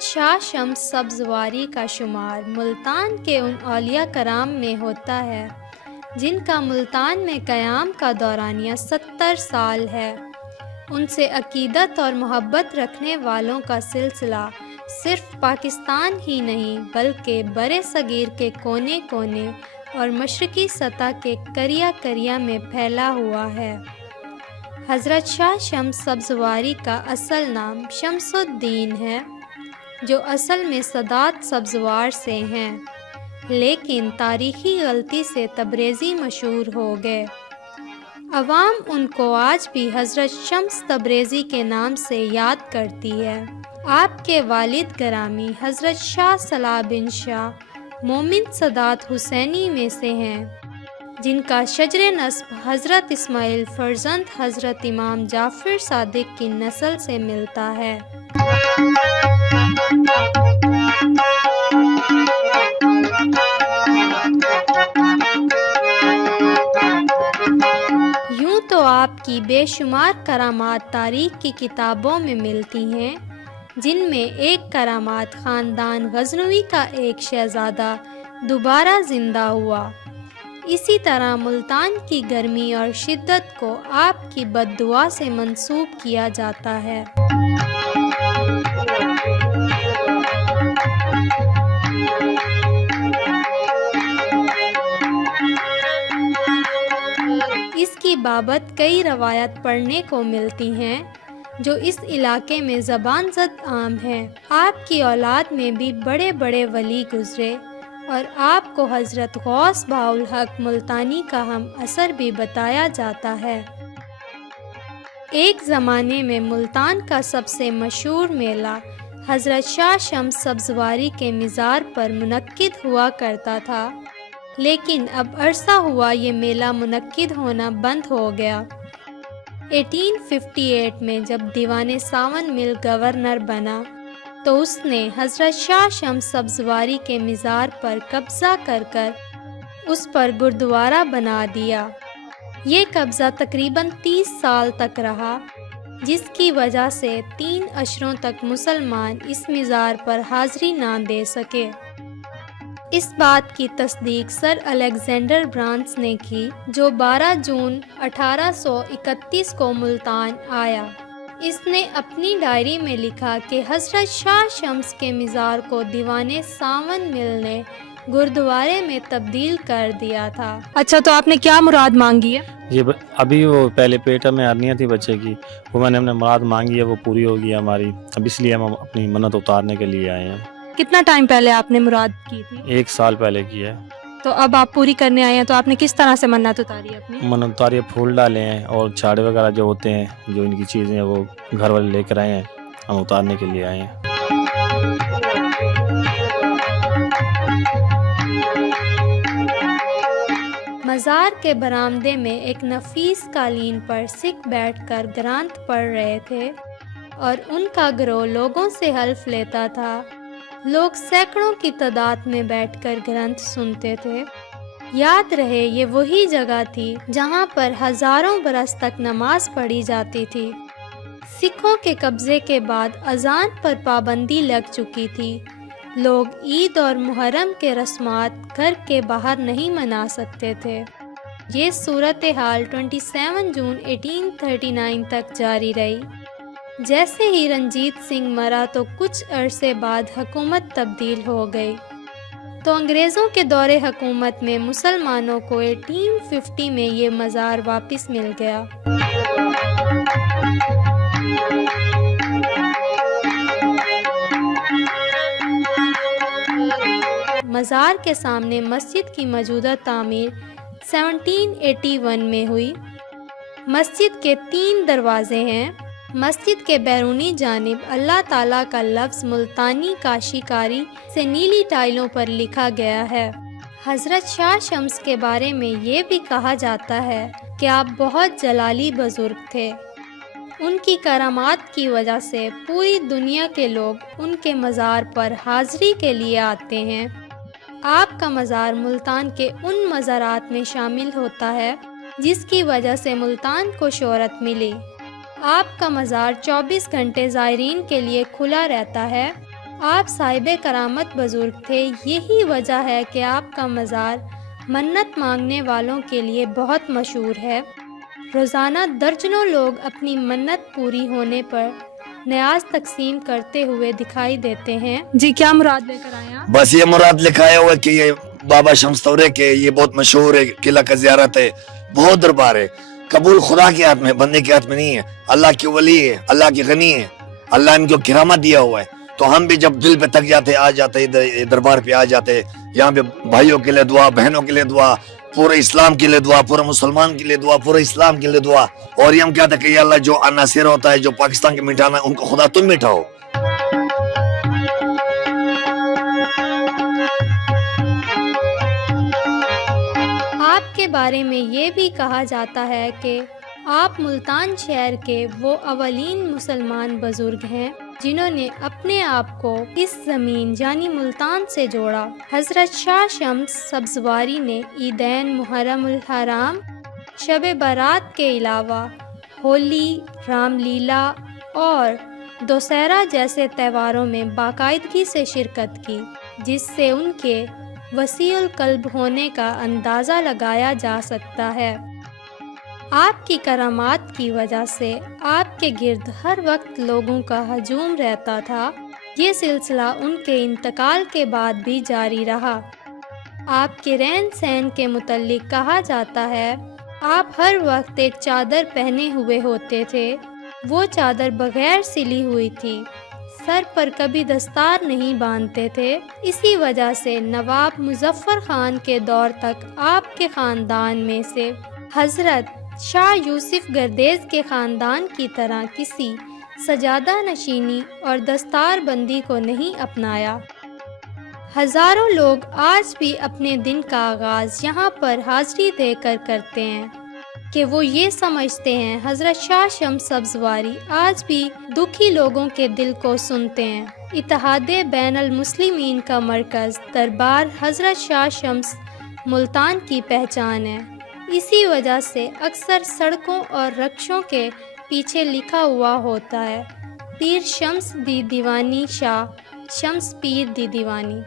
حضرت شاہ شمس سبزواری کا شمار ملتان کے ان اولیاء کرام میں ہوتا ہے جن کا ملتان میں قیام کا دورانیہ 70 سال ہے۔ ان سے عقیدت اور محبت رکھنے والوں کا سلسلہ صرف پاکستان ہی نہیں بلکہ برِ صغیر کے کونے کونے اور مشرقی سطح کے کریا کریا میں پھیلا ہوا ہے۔ حضرت شاہ شمس سبزواری کا اصل نام شمس الدین ہے، جو اصل میں سادات سبزوار سے ہیں، لیکن تاریخی غلطی سے تبریزی مشہور ہو گئے۔ عوام ان کو آج بھی حضرت شمس تبریزی کے نام سے یاد کرتی ہے۔ آپ کے والد گرامی حضرت شاہ صلاح بن شاہ مومن سادات حسینی میں سے ہیں، جن کا شجر نسب حضرت اسماعیل فرزند حضرت امام جعفر صادق کی نسل سے ملتا ہے۔ یوں تو آپ کی بے شمار کرامات تاریخ کی کتابوں میں ملتی ہیں، جن میں ایک کرامات خاندان غزنوی کا ایک شہزادہ دوبارہ زندہ ہوا۔ اسی طرح ملتان کی گرمی اور شدت کو آپ کی بد دعا سے منسوب کیا جاتا ہے۔ اس کی بابت کئی روایت پڑھنے کو ملتی ہیں جو اس علاقے میں زبان زد عام ہیں۔ آپ کی اولاد میں بھی بڑے بڑے ولی گزرے اور آپ کو حضرت غوث بہاءالحق ملتانی کا ہم اثر بھی بتایا جاتا ہے۔ ایک زمانے میں ملتان کا سب سے مشہور میلہ حضرت شاہ شمس سبزواری کے مزار پر منعقد ہوا کرتا تھا، لیکن اب عرصہ ہوا یہ میلہ منعقد ہونا بند ہو گیا۔ 1858 میں جب دیوان ساون مل گورنر بنا تو اس نے حضرت شاہ شمس سبزواری کے مزار پر قبضہ کر اس پر گردوارہ بنا دیا۔ یہ قبضہ تقریباً 30 سال تک رہا، جس کی وجہ سے 3 عشروں تک مسلمان اس مزار پر حاضری نہ دے سکے۔ اس بات کی تصدیق سر الیگزینڈر برانس نے کی، جو 12 جون 1831 کو ملتان آیا۔ اس نے اپنی ڈائری میں لکھا کہ حضرت شاہ شمس کے مزار کو دیوان ساون مل نے گردوارے میں تبدیل کر دیا تھا۔ اچھا، تو آپ نے کیا مراد مانگی ہے؟ یہ ابھی وہ پہلے پیٹ میں ہرنیاں تھی بچے کی، وہ میں نے اپنے مراد مانگی ہے، وہ پوری ہو گئی ہماری۔ اب اس لیے ہم اپنی منت اتارنے کے لیے آئے ہیں۔ کتنا ٹائم پہلے آپ نے مراد کی تھی؟ 1 سال پہلے کی ہے۔ تو اب آپ پوری کرنے آئے ہیں، تو آپ نے کس طرح سے منت اتاری ہے اپنی؟ منت اتاری، پھول ڈالے ہیں اور چھاڑے وغیرہ جو ہوتے ہیں، جو ان کی چیزیں ہیں، وہ گھر والے لے کر آئے ہیں، ہم اتارنے کے لیے آئے ہیں۔ مزار کے برآمدے میں ایک نفیس قالین پر سکھ بیٹھ کر گرانت پڑھ رہے تھے اور ان کا گروہ لوگوں سے حلف لیتا تھا۔ لوگ سینکڑوں کی تعداد میں بیٹھ کر گرنتھ سنتے تھے۔ یاد رہے یہ وہی جگہ تھی جہاں پر ہزاروں برس تک نماز پڑھی جاتی تھی۔ سکھوں کے قبضے کے بعد اذان پر پابندی لگ چکی تھی۔ لوگ عید اور محرم کے رسومات گھر کے باہر نہیں منا سکتے تھے۔ یہ صورتحال 27 جون 1839 تک جاری رہی۔ جیسے ہی رنجیت سنگھ مرا تو کچھ عرصے بعد حکومت تبدیل ہو گئی، تو انگریزوں کے دور حکومت میں مسلمانوں کو 1850 میں یہ مزار واپس مل گیا۔ مزار کے سامنے مسجد کی موجودہ تعمیر 1781 میں ہوئی۔ مسجد کے 3 دروازے ہیں۔ مسجد کے بیرونی جانب اللہ تعالیٰ کا لفظ ملتانی کاشی کاری سے نیلی ٹائلوں پر لکھا گیا ہے۔ حضرت شاہ شمس کے بارے میں یہ بھی کہا جاتا ہے کہ آپ بہت جلالی بزرگ تھے۔ ان کی کرامات کی وجہ سے پوری دنیا کے لوگ ان کے مزار پر حاضری کے لیے آتے ہیں۔ آپ کا مزار ملتان کے ان مزارات میں شامل ہوتا ہے جس کی وجہ سے ملتان کو شہرت ملی۔ آپ کا مزار 24 گھنٹے زائرین کے لیے کھلا رہتا ہے آپ صاحب کرامت بزرگ تھے، یہی وجہ ہے کہ آپ کا مزار منت مانگنے والوں کے لیے بہت مشہور ہے۔ روزانہ درجنوں لوگ اپنی منت پوری ہونے پر نیاز تقسیم کرتے ہوئے دکھائی دیتے ہیں۔ جی کیا مراد لے کر آئے آپ؟ بس یہ مراد لکھایا ہوا ہے کہ یہ بابا شمس تورے کے یہ بہت مشہور ہے، قلعہ کا زیارت ہے، بہت دربار ہے، قبول خدا کے ہاتھ میں، بندے کے ہاتھ میں نہیں ہے، اللہ کی ولی ہے، اللہ کی غنی ہے، اللہ ان کو کرامت دیا ہوا ہے۔ تو ہم بھی جب دل پہ تک جاتے آ جاتے ادھر دربار پہ آ جاتے، یہاں پہ بھائیوں کے لیے دعا، بہنوں کے لیے دعا، پورے اسلام کے لیے دعا، پورے مسلمان کے لیے دعا، پورے اسلام کے لیے دعا، اور یہ ہم کہتے ہیں کہ یا اللہ جو عناصر ہوتا ہے، جو پاکستان کے مٹانا ہے، ان کو خدا تم مٹاؤ۔ آپ کے بارے میں یہ بھی کہا جاتا ہے کہ آپ ملتان شہر کے وہ اولین مسلمان بزرگ ہیں جنہوں نے اپنے آپ کو اس زمین یعنی ملتان سے جوڑا۔ حضرت شاہ شمس سبزواری نے عیدین محرم الحرام، شب برات کے علاوہ ہولی، رام لیلا اور دسہرہ جیسے تہواروں میں باقاعدگی سے شرکت کی، جس سے ان کے وسیع القلب ہونے کا اندازہ لگایا جا سکتا ہے۔ آپ کی کرامات کی وجہ سے آپ کے گرد ہر وقت لوگوں کا ہجوم رہتا تھا۔ یہ سلسلہ ان کے انتقال کے بعد بھی جاری رہا۔ آپ کے رہن سہن کے متعلق کہا جاتا ہے، آپ ہر وقت ایک چادر پہنے ہوئے ہوتے تھے، وہ چادر بغیر سلی ہوئی تھی، سر پر کبھی دستار نہیں باندھتے تھے۔ اسی وجہ سے نواب مظفر خان کے دور تک آپ کے خاندان میں سے حضرت شاہ یوسف گردیز کے خاندان کی طرح کسی سجادہ نشینی اور دستار بندی کو نہیں اپنایا۔ ہزاروں لوگ آج بھی اپنے دن کا آغاز یہاں پر حاضری دے کر کرتے ہیں کہ وہ یہ سمجھتے ہیں حضرت شاہ شمس سبزواری آج بھی دکھی لوگوں کے دل کو سنتے ہیں۔ اتحاد بین المسلمین کا مرکز دربار حضرت شاہ شمس ملتان کی پہچان ہے۔ اسی وجہ سے اکثر سڑکوں اور رکشوں کے پیچھے لکھا ہوا ہوتا ہے، پیر شمس دی دیوانی، شاہ شمس پیر دی دیوانی۔